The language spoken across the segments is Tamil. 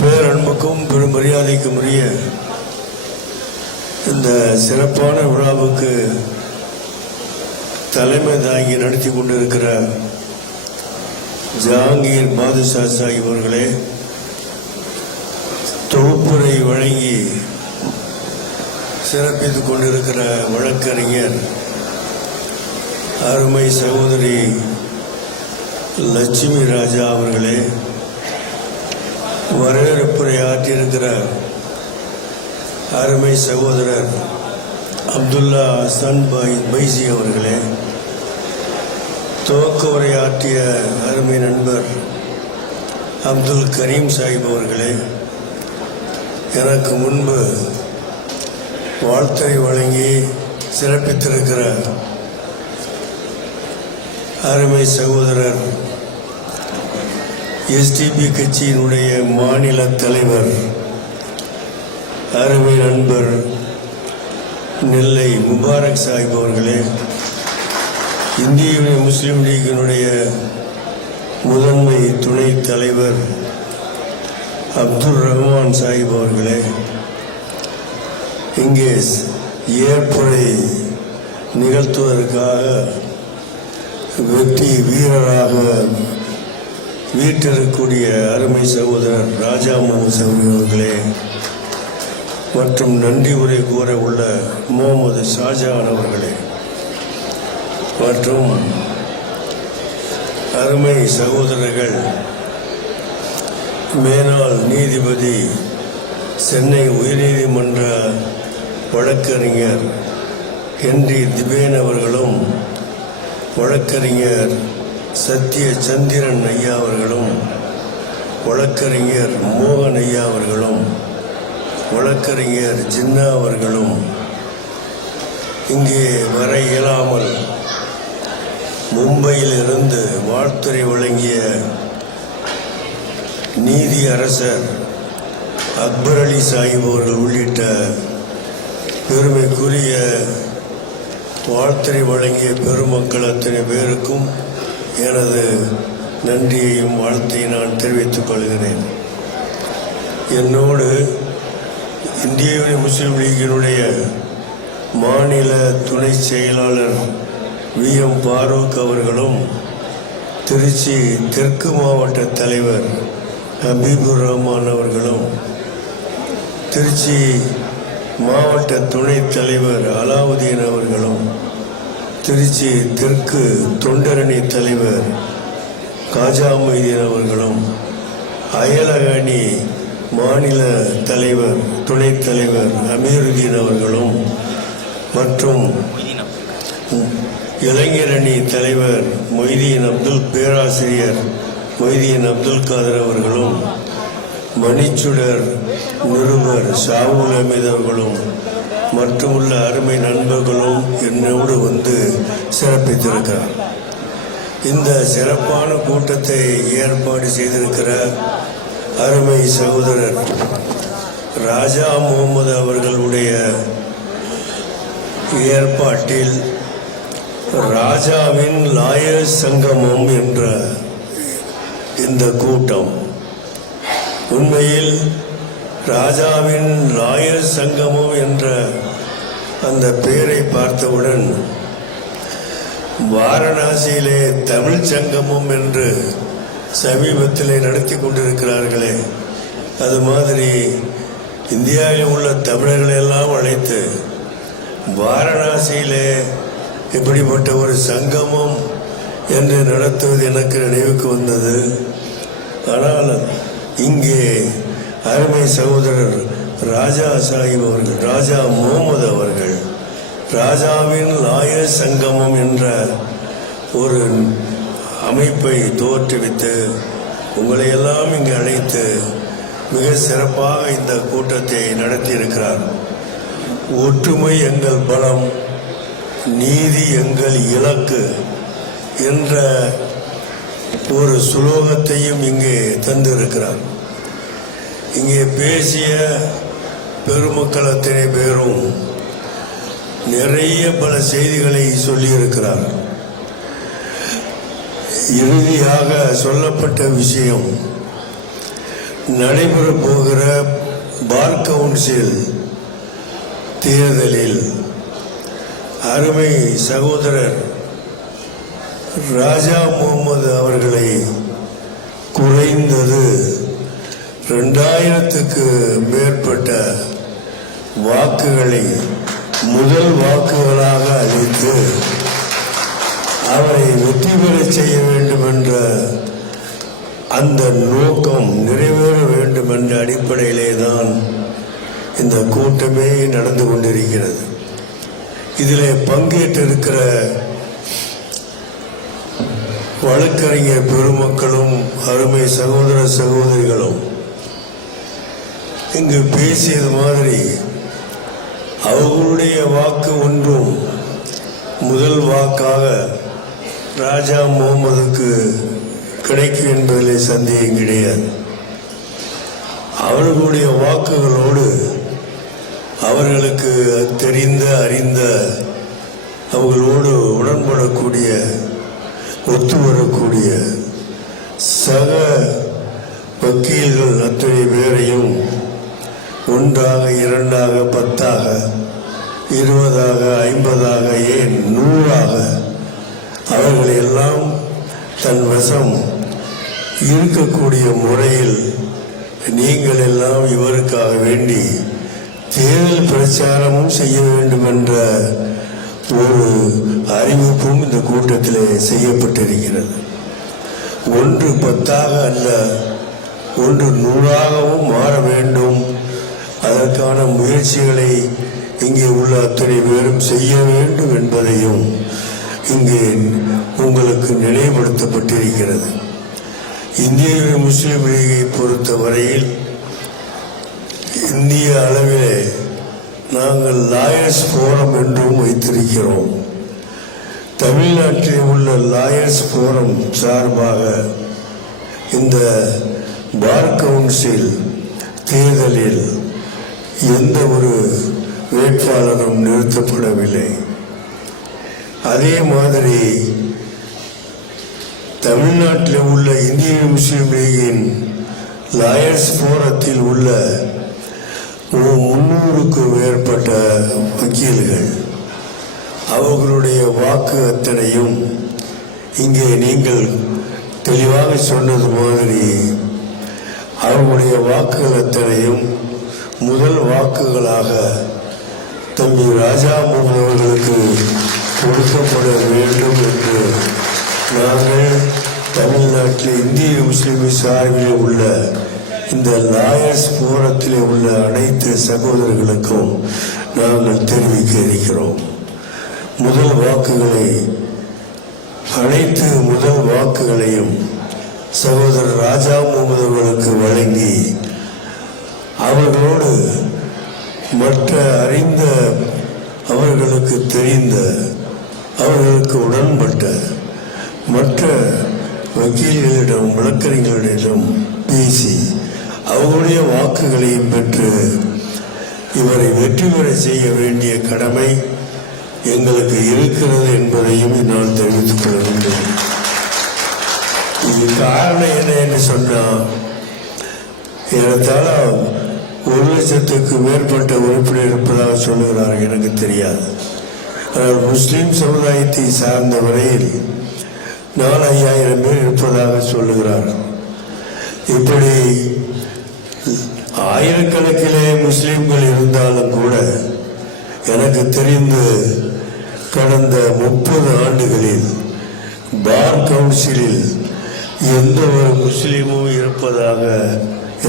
பேரன்புக்கும் பெரும் மரியாதைக்கும் உரிய இந்த சிறப்பான விழாவுக்கு தலைமை தாங்கி நடத்தி கொண்டிருக்கிற ஜஹாங்கீர் பாதுஷா சாஹிப் அவர்களே, தொகுப்புரை வழங்கி சிறப்பித்துக் கொண்டிருக்கிற வழக்கறிஞர் அருமை சகோதரி லட்சுமி ராஜா அவர்களே, வரவேற்புரை ஆற்றியிருக்கிற அருமை சகோதரர் அப்துல்லா ஹசன் பைசி அவர்களே, துவக்க உரை ஆற்றிய அருமை நண்பர் அப்துல் கரீம் சாஹிப் அவர்களே, எனக்கு முன்பு வாழ்த்தை வழங்கி சிறப்பித்திருக்கிற அருமை சகோதரர் எஸ்டிபி கட்சியினுடைய மாநில தலைவர் அருமை நண்பர் நெல்லை முபாரக் சாஹிப் அவர்களே, இந்திய முஸ்லீம் லீக்கினுடைய முதன்மை துணைத் தலைவர் அப்துல் ரஹ்மான் சாஹிப் அவர்களே, இங்கே ஏற்புரை நிகழ்த்துவதற்காக வெற்றி வீரராக வீட்டிற்கக்கூடிய அருமை சகோதரர் ராஜா முகமது அவர்களே, மற்றும் நன்றி உரை கூற உள்ள முகமது ஷாஜான் அவர்களே, மற்றும் அருமை சகோதரர்கள் மேனாள் நீதிபதி சென்னை உயர்நீதிமன்ற வழக்கறிஞர் ஹென்றி திபேன் அவர்களும், வழக்கறிஞர் சத்திய சந்திரன் ஐயா அவர்களும், வழக்கறிஞர் மோகன் ஐயா அவர்களும், வழக்கறிஞர் ஜின்னா அவர்களும், இங்கே வர இயலாமல் மும்பையில் இருந்து வாழ்த்துரை வழங்கிய நீதி அரசர் அக்பர் அலி சாஹிப் அவர்கள் உள்ளிட்ட பெருமைக்குரிய வாழ்த்துரை வழங்கிய பெருமக்கள் அத்தனை பேருக்கும் எனது நன்றியையும் வாழ்த்தையும் நான் தெரிவித்துக் கொள்கிறேன். என்னோடு இந்திய முஸ்லீம் லீக்கினுடைய மாநில துணை செயலாளர் VM பாரூக் அவர்களும், திருச்சி தெற்கு மாவட்ட தலைவர் ஹபீபுர் ரஹ்மான் அவர்களும், திருச்சி மாவட்ட துணைத் தலைவர் அலாவுதீன் அவர்களும், திருச்சி தெற்கு தொண்டரணி தலைவர் காஜா மொய்தீன் அவர்களும், அயலக அணி மாநில தலைவர் துணைத் தலைவர் அமீருதீன் அவர்களும், மற்றும் இளைஞர் அணி தலைவர் பேராசிரியர் மொய்தீன் அப்துல் காதர் அவர்களும், மணிச்சுடர் நிருபர் ஷாவுல் அமீத் அவர்களும் மற்றும் உள்ள அருமை நண்பர்களும் என்னோடு வந்து சிறப்பித்திருக்கிறார். இந்த சிறப்பான கூட்டத்தை ஏற்பாடு செய்திருக்கிற அருமை சகோதரர் ராஜா முகமது அவர்களுடைய ஏற்பாட்டில் ராஜாவின் லாயர் சங்கமம் என்ற இந்த கூட்டம், உண்மையில் ராஜாவின் லாயர் சங்கமம் என்ற அந்த பெயரை பார்த்தவுடன் வாரணாசியிலே தமிழ் சங்கமம் என்று சமீபத்திலே நடத்தி கொண்டிருக்கிறார்களே, அது மாதிரி இந்தியாவில் உள்ள தமிழர்களை எல்லாம் அழைத்து வாரணாசியிலே இப்படிப்பட்ட ஒரு சங்கமம் என்று நடத்துவது எனக்கு நினைவுக்கு வந்தது. ஆனால் இங்கே அருமை சகோதரர் ராஜா சாஹிப் அவர்கள், ராஜா முகமது அவர்கள் ராஜாவின் லாயர் சங்கமம் என்ற ஒரு அமைப்பை தோற்றுவித்து உங்களை எல்லாம் இங்கு அழைத்து மிக சிறப்பாக இந்த கூட்டத்தை நடத்தியிருக்கிறார். ஒற்றுமை எங்கள் பலம், நீதி எங்கள் இலக்கு என்ற ஒரு சுலோகத்தையும் இங்கே தந்திருக்கிறார். இங்கே பேசிய பெருமக்கள் அத்தனை பேரும் நிறைய பல செய்திகளை சொல்லியிருக்கிறார். இறுதியாக சொல்லப்பட்ட விஷயம், நடைபெற போகிற பார் கவுன்சில் தேர்தலில் அருமை சகோதரர் ராஜா முகமது அவர்களை குறைந்தது 2000க்கு மேற்பட்ட வாக்குகளை முதல் வாக்குகளாக அளித்து அவரை வெற்றி பெற செய்ய வேண்டும் என்ற அந்த நோக்கம் நிறைவேற வேண்டும் என்ற அடிப்படையிலே தான் இந்த கூட்டமே நடந்து கொண்டிருக்கிறது. இதிலே பங்கேற்றிருக்கிற வழக்கறிஞர் பெருமக்களும் அருமை சகோதர சகோதரிகளும் இங்கு பேசியது மாதிரி அவர்களுடைய வாக்கு ஒன்றும் முதல் வாக்காக ராஜா முகமதுக்கு கிடைக்கும் என்பதிலே சந்தேகம் கிடையாது. அவர்களுடைய வாக்குகளோடு அவர்களுக்கு தெரிந்த அறிந்த அவர்களோடு உடன்படக்கூடிய ஒத்து வரக்கூடிய சக வக்கீல்கள் அத்தனை பேரையும் 1ஆக 2ஆக 10ஆக 20ஆக 50ஆக ஏன் 100ஆக அவர்களை எல்லாம் தன் வசம் இருக்கக்கூடிய முறையில் நீங்கள் எல்லாம் இவருக்காக வேண்டி தேர்தல் பிரச்சாரமும் செய்ய வேண்டும் என்ற ஒரு அறிவிப்பும் இந்த கூட்டத்திலே செய்யப்பட்டிருக்கிறது. 1 10ஆக அல்ல, 1 100ஆகவும் மாற வேண்டும். அதற்கான முயற்சிகளை இங்கே உள்ள அத்தனை பேரும் செய்ய வேண்டும் என்பதையும் இங்கே உங்களுக்கு நினைவுபடுத்தப்பட்டிருக்கிறது. இந்திய முஸ்லிம் லீகை பொறுத்தவரையில் இந்திய அளவிலே நாங்கள் லாயர்ஸ் ஃபோரம் என்றும் வைத்திருக்கிறோம். தமிழ்நாட்டில் உள்ள லாயர்ஸ் ஃபோரம் சார்பாக இந்த பார் கவுன்சில் தேர்தலில் எந்த ஒரு வேட்பாளரும் நிறுத்தப்படவில்லை. அதே மாதிரி தமிழ்நாட்டில் உள்ள இந்திய முஸ்லிம் லீகின் லாயர்ஸ் ஃபோரத்தில் உள்ள 300க்கும் மேற்பட்ட வக்கீல்கள் அவர்களுடைய வாக்கு அத்தனையும் இங்கே நீங்கள் தெளிவாக சொன்னது மாதிரி அவர்களுடைய வாக்குகள் அத்தனையும் முதல் வாக்குகளாக தம்பி ராஜா முகமது அவர்களுக்கு கொடுக்கப்பட வேண்டும் என்று நாங்கள் தமிழ்நாட்டில் இந்திய முஸ்லிம் சார்பில் உள்ள இந்த லாயர்ஸ் ஃபோரத்திலே உள்ள அனைத்து சகோதரர்களுக்கும் நாங்கள் தெரிவிக்க இருக்கிறோம். முதல் வாக்குகளை அனைத்து முதல் வாக்குகளையும் சகோதரர் ராஜா முகமது அவர்களுக்கு வழங்கி அவர்களோடு மற்ற அறிந்த அவர்களுக்கு தெரிந்த அவர்களுக்கு உடன்பட்ட மற்ற வக்கீல்களிடம் வழக்கறிஞர்களிடம் பேசி அவர்களுடைய வாக்குகளையும் பெற்று இவரை வெற்றி பெற செய்ய வேண்டிய கடமை எங்களுக்கு இருக்கிறது என்பதையும் நான் தெரிவித்துக் கொள்ள வேண்டும். இது காரணம் என்ன என்று சொன்னால் ஏறத்தாழ 1,00,000க்கு மேற்பட்ட உறுப்பினர் இருப்பதாக சொல்லுகிறார்கள். எனக்கு தெரியாது. ஆனால் முஸ்லிம் சமுதாயத்தை சார்ந்த வரையில் 4,000-5,000 பேர் இருப்பதாக சொல்லுகிறார்கள். இப்படி ஆயிரக்கணக்கிலே முஸ்லிம்கள் இருந்தாலும் கூட எனக்கு தெரிந்து கடந்த 30 ஆண்டுகளில் பார் கவுன்சிலில் எந்த ஒரு முஸ்லீமும் இருப்பதாக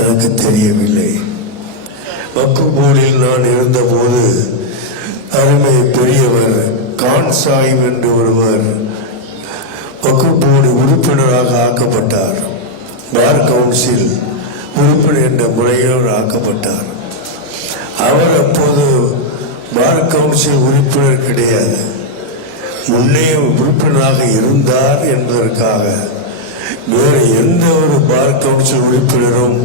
எனக்கு தெரியவில்லை. வக்ஃப் போர்டில் நான் இருந்தபோது அருமை பெரியவர் கான் சாஹிப் என்று ஒருவர் வக்ஃப் போர்டு உறுப்பினராக ஆக்கப்பட்டார். பார் கவுன்சில் உறுப்பினர் என்ற முறையில் ஆக்கப்பட்டார். அவர் அப்போது பார் கவுன்சில் உறுப்பினர் கிடையாது, முன்னே உறுப்பினராக இருந்தார் என்பதற்காக வேறு எந்த ஒரு பார் கவுன்சில் உறுப்பினரும்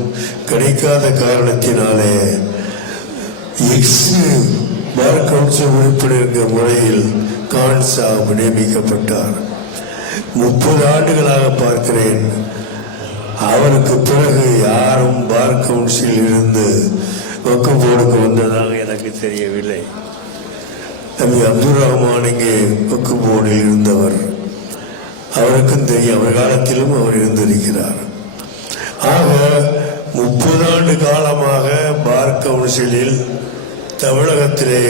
கிடைக்காத காரணத்தினாலே பார் கவுன்சில் உறுப்பினர் என்ற முறையில் கான் சாஹிப் நியமிக்கப்பட்டார். 30 ஆண்டுகளாக பார்க்கிறேன் அவருக்கு பிறகு யாரும் பார் கவுன்சில் இருந்து வக்ஃப் போர்டுக்கு வந்ததாக எனக்கு தெரியவில்லை. தம்பி அப்துல் ரஹ்மான் இங்கே வக்ஃப் போர்டில் இருந்தவர், அவருக்கும் தெரியும், அவர் காலத்திலும் அவர் இருந்திருக்கிறார். ஆக 30 ஆண்டு காலமாக பார் கவுன்சிலில் தமிழகத்திலே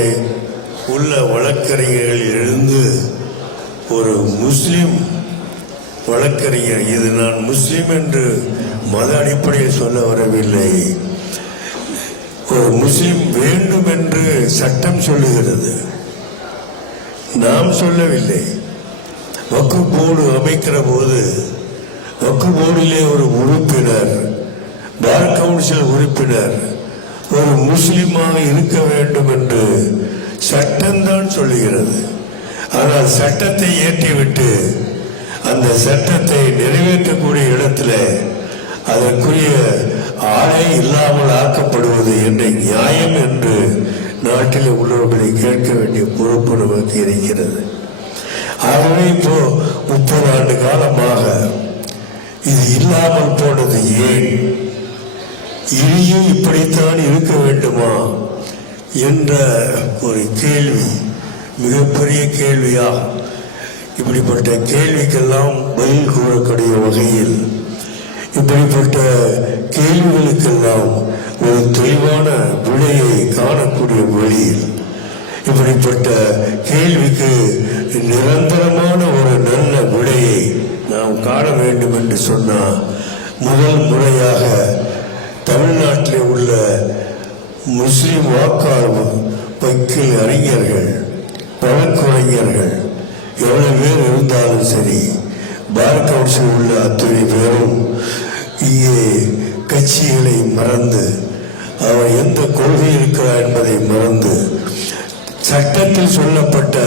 உள்ள வழக்கறிஞர்கள் இருந்து ஒரு முஸ்லிம் வழக்கறிஞர், இது நான் முஸ்லிம் என்று மத அடிப்படையில் சொல்ல வரவில்லை, ஒரு முஸ்லிம் வேண்டும் என்று சட்டம் சொல்லுகிறது, நாம் சொல்லவில்லை. வக்ஃப் போர்டு அமைக்கிற போது வக்ஃப் போர்டிலே ஒரு உறுப்பினர், பார் கவுன்சில் உறுப்பினர் ஒரு முஸ்லிமாக இருக்க வேண்டும் என்று சட்டம்தான் சொல்லுகிறது. ஆனால் சட்டத்தை ஏற்றிவிட்டு அந்த சட்டத்தை நிறைவேற்றக்கூடிய இடத்துல அதற்குரிய ஆளே இல்லாமல் ஆக்கப்படுவது என்ற நியாயம் என்று நாட்டில் உள்ளவர்களை கேட்க வேண்டிய பொறுப்பு நமக்கு இருக்கிறது. ஆகவே இப்போ 30 ஆண்டு காலமாக இது இல்லாமல் போனது ஏன், இனியும் இப்படித்தான் இருக்க வேண்டுமா என்ற ஒரு கேள்வி மிகப்பெரிய கேள்வியாகும். இப்படிப்பட்ட கேள்விக்கெல்லாம் பதில் கூறக்கூடிய வகையில், இப்படிப்பட்ட கேள்விகளுக்கெல்லாம் ஒரு தெளிவான விடையை காணக்கூடிய வழியில், இப்படிப்பட்ட கேள்விக்கு நிரந்தரமான ஒரு நல்ல விடையை நாம் காண வேண்டும் என்று சொன்னால், முதல் முறையாக தமிழ்நாட்டில் உள்ள முஸ்லிம் வாக்காளர் வக்கீல் அறிஞர்கள், வழக்குரைஞர்கள் எவ்வளவு பேர் இருந்தாலும் சரி, பார் கவுன்சில் உள்ள அத்தனை பேரும் இங்கே கட்சிகளை மறந்து, அவர் எந்த கொள்கை இருக்கிறார் என்பதை மறந்து, சட்டத்தில் சொல்லப்பட்ட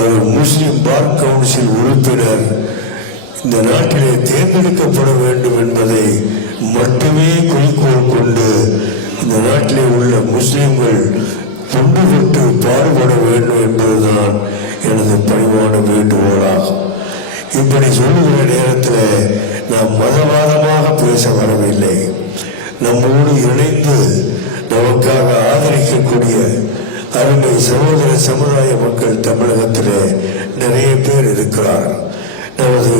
ஒரு முஸ்லிம் பார் கவுன்சில் உறுப்பினர் இந்த நாட்டிலே தேர்ந்தெடுக்கப்பட வேண்டும் என்பதை மட்டுமே குறிக்கோள் கொண்டு இந்த நாட்டிலே உள்ள முஸ்லிம்கள் தொண்டுபட்டு பாடுபட வேண்டும் என்பதுதான் எனது பணிவான வேண்டுகோளாகும். இப்படி சொல்லுகிற நேரத்தில் நாம் மதவாதமாக பேச வரவில்லை. நம்மோடு இணைந்து நமக்காக ஆதரிக்கக்கூடிய அருமை சகோதர சமுதாய மக்கள் தமிழகத்தில் நிறைய பேர் இருக்கிறார். நமது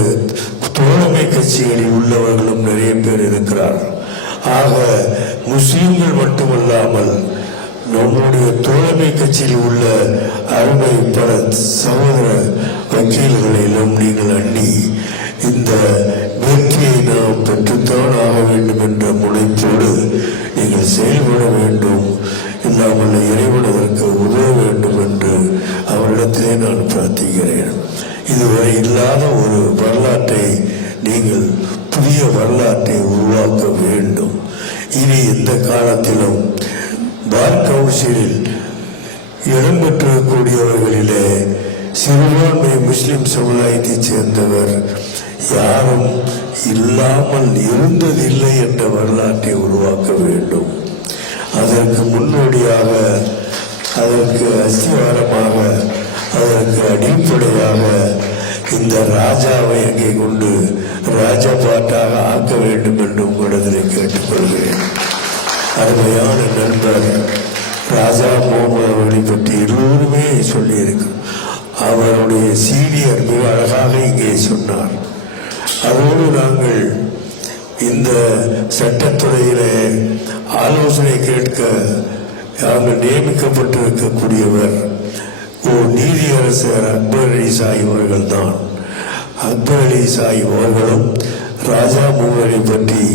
தோழமை கட்சிகளில் உள்ளவர்களும் நிறைய பேர் இருக்கிறார். ஆக முஸ்லிம்கள் மட்டுமல்லாமல் நம்முடைய தோழமை கட்சியில் உள்ள அருமை பல சகோதர வக்கீல்களிலும் நீங்கள் அண்ணி இந்த வெற்றியை நாம் பெற்றுத்தான் ஆக வேண்டும் என்ற முனைப்போடு நீங்கள் செயல்பட வேண்டும், இல்லாமல் இறைவனதற்கு உதவ வேண்டும் என்று அவரிடத்திலே நான் பிரார்த்திக்கிறேன். இதுவரை இல்லாத ஒரு வரலாற்றை நீங்கள் புதிய வரலாற்றை உருவாக்க வேண்டும். இனி இந்த காலத்திலும் பார் கவுன்சிலில் இடம்பெற்றிருக்கக்கூடியவர்களிலே சிறுபான்மை முஸ்லிம் சமுதாயத்தைச் சேர்ந்தவர் யாரும் இல்லாமல் இருந்ததில்லை என்ற வரலாற்றை உருவாக்க வேண்டும். அதற்கு முன்னோடியாக, அதற்கு அஸ்திவாரமாக, அதற்கு அடிப்படையாக இந்த ராஜாவை அங்கே கொண்டு ராஜபாட்டாக ஆக்க வேண்டும் என்று உங்களிடத்தில் கேட்டுக்கொள்கிறேன். அருமையான நண்பர் ராஜா முகமது அவர்களை பற்றி எல்லோருமே சொல்லியிருக்கிறோம். அவருடைய சீனியர் மிக அழகாக இங்கே சொன்னார். அதோடு நாங்கள் இந்த சட்டத்துறையிலே ஆலோசனை கேட்க நாங்கள் நியமிக்கப்பட்டிருக்கக்கூடியவர் ஒரு நீதியரசர் அக்பர் அலி சாஹிப் அவர்கள் தான். அக்பர் அலி சாஹிப் அவர்களும் ராஜா முகமதை பற்றி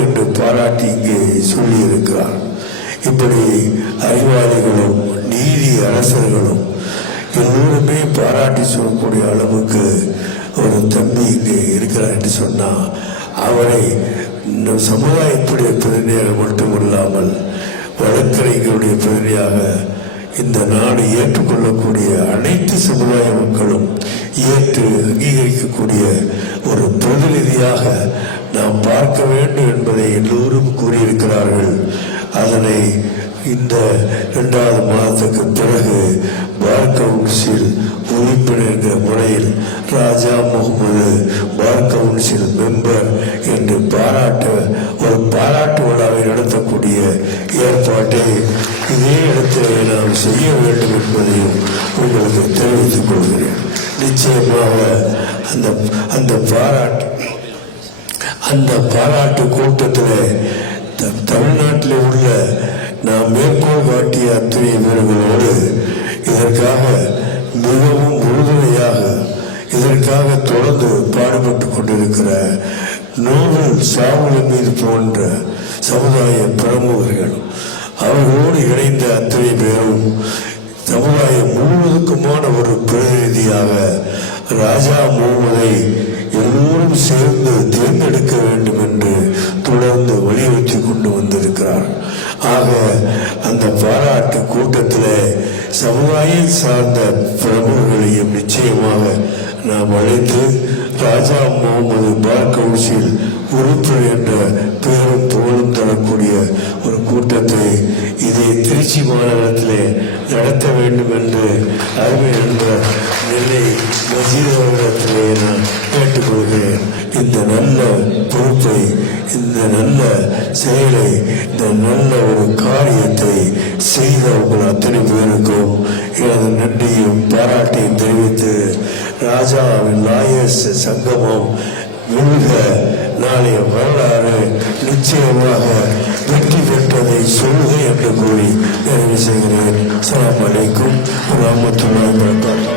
என்று பாராட்டி இங்கே சொல்லியிருக்கிறார். இப்படி அறிவாளிகளும் நீதி அரசர்களும் எல்லோருமே பாராட்டி சொல்லக்கூடிய அளவுக்கு ஒரு தம்பி இங்கே இருக்கிறார் என்று சொன்னால், அவரை சமுதாயத்துடைய பிரதிநிதியாக மட்டுமில்லாமல் வழக்கறிஞருடைய பிரதிநிதியாக இந்த நாடு ஏற்றுக்கொள்ளக்கூடிய அனைத்து சமுதாய மக்களும் ஏற்று அங்கீகரிக்கக்கூடிய ஒரு பிரதிநிதியாக நாம் பார்க்க வேண்டும் என்பதை எல்லோரும் கூறியிருக்கிறார்கள். அதனை இந்த 2வது மாதத்துக்கு பிறகு பார் கவுன்சில் உறுப்பினர் முறையில் ராஜா முகமது பார் கவுன்சில் மெம்பர் என்று ஒரு பாராட்டு விழாவை நடத்தக்கூடிய ஏற்பாட்டை இதே இடத்திலே நாம் செய்ய வேண்டும் என்பதையும் உங்களுக்கு தெரிவித்துக் கொள்கிறேன். நிச்சயமாக அந்த பாராட்டு கூட்டத்தில் தமிழ்நாட்டில் உள்ள நாம் மேற்கோள் காட்டிய அத்தனை வீரர்களோடு இதற்காக மிகவும் உறுதுணையாக இதற்காக தொடர்ந்து பாடுபட்டு கொண்டிருக்கிற நோபல் சாவுல் மீது போன்ற சமுதாய பிரமுகர்கள் அவர்களோடு இணைந்த அத்தனை பேரும் சமுதாயம் முழுவதுக்குமான ஒரு பிரதிநிதியாக ராஜா முகமதை எல்லோரும் சேர்ந்து தேர்ந்தெடுக்க வேண்டும் என்று தொடர்ந்து வலியுறுத்தி கொண்டு வந்திருக்கிறார். ஆக அந்த பாராட்டு கூட்டத்தில் சமுதாயம் சார்ந்த பிரமுகர்களையும் நிச்சயமாக நாம் அழைத்து ராஜா முகமது பார் கவுன்சில் உறுப்பினர் என்ற பெயரும் புகழும் தரக்கூடிய ஒரு கூட்டத்தை இதை திருச்சி மாநகரத்திலே நடத்த வேண்டும் என்று அருமை நண்பர் நெல்லை மஜீத் அவர்களிடத்திலே நான் கேட்டுக்கொள்கிறேன். இந்த நல்ல பொறுப்பை, இந்த நல்ல செயலை, இந்த நல்ல ஒரு காரியத்தை செய்த உங்கள் அத்தனை பேருக்கும் எனது நன்றியும் பாராட்டையும் தெரிவித்து ராஜாவின் லாயர்ஸ் சங்கமம் வெல்க நாளைய வரலாறு நிச்சயமாக வெற்றி பெற்றதை சொல்லுக என்று கூறி நிறைவு செய்கிறேன். அஸ்ஸலாமு அலைக்கும் வரஹ்மத்துல்லாஹி வபரகாத்துஹு.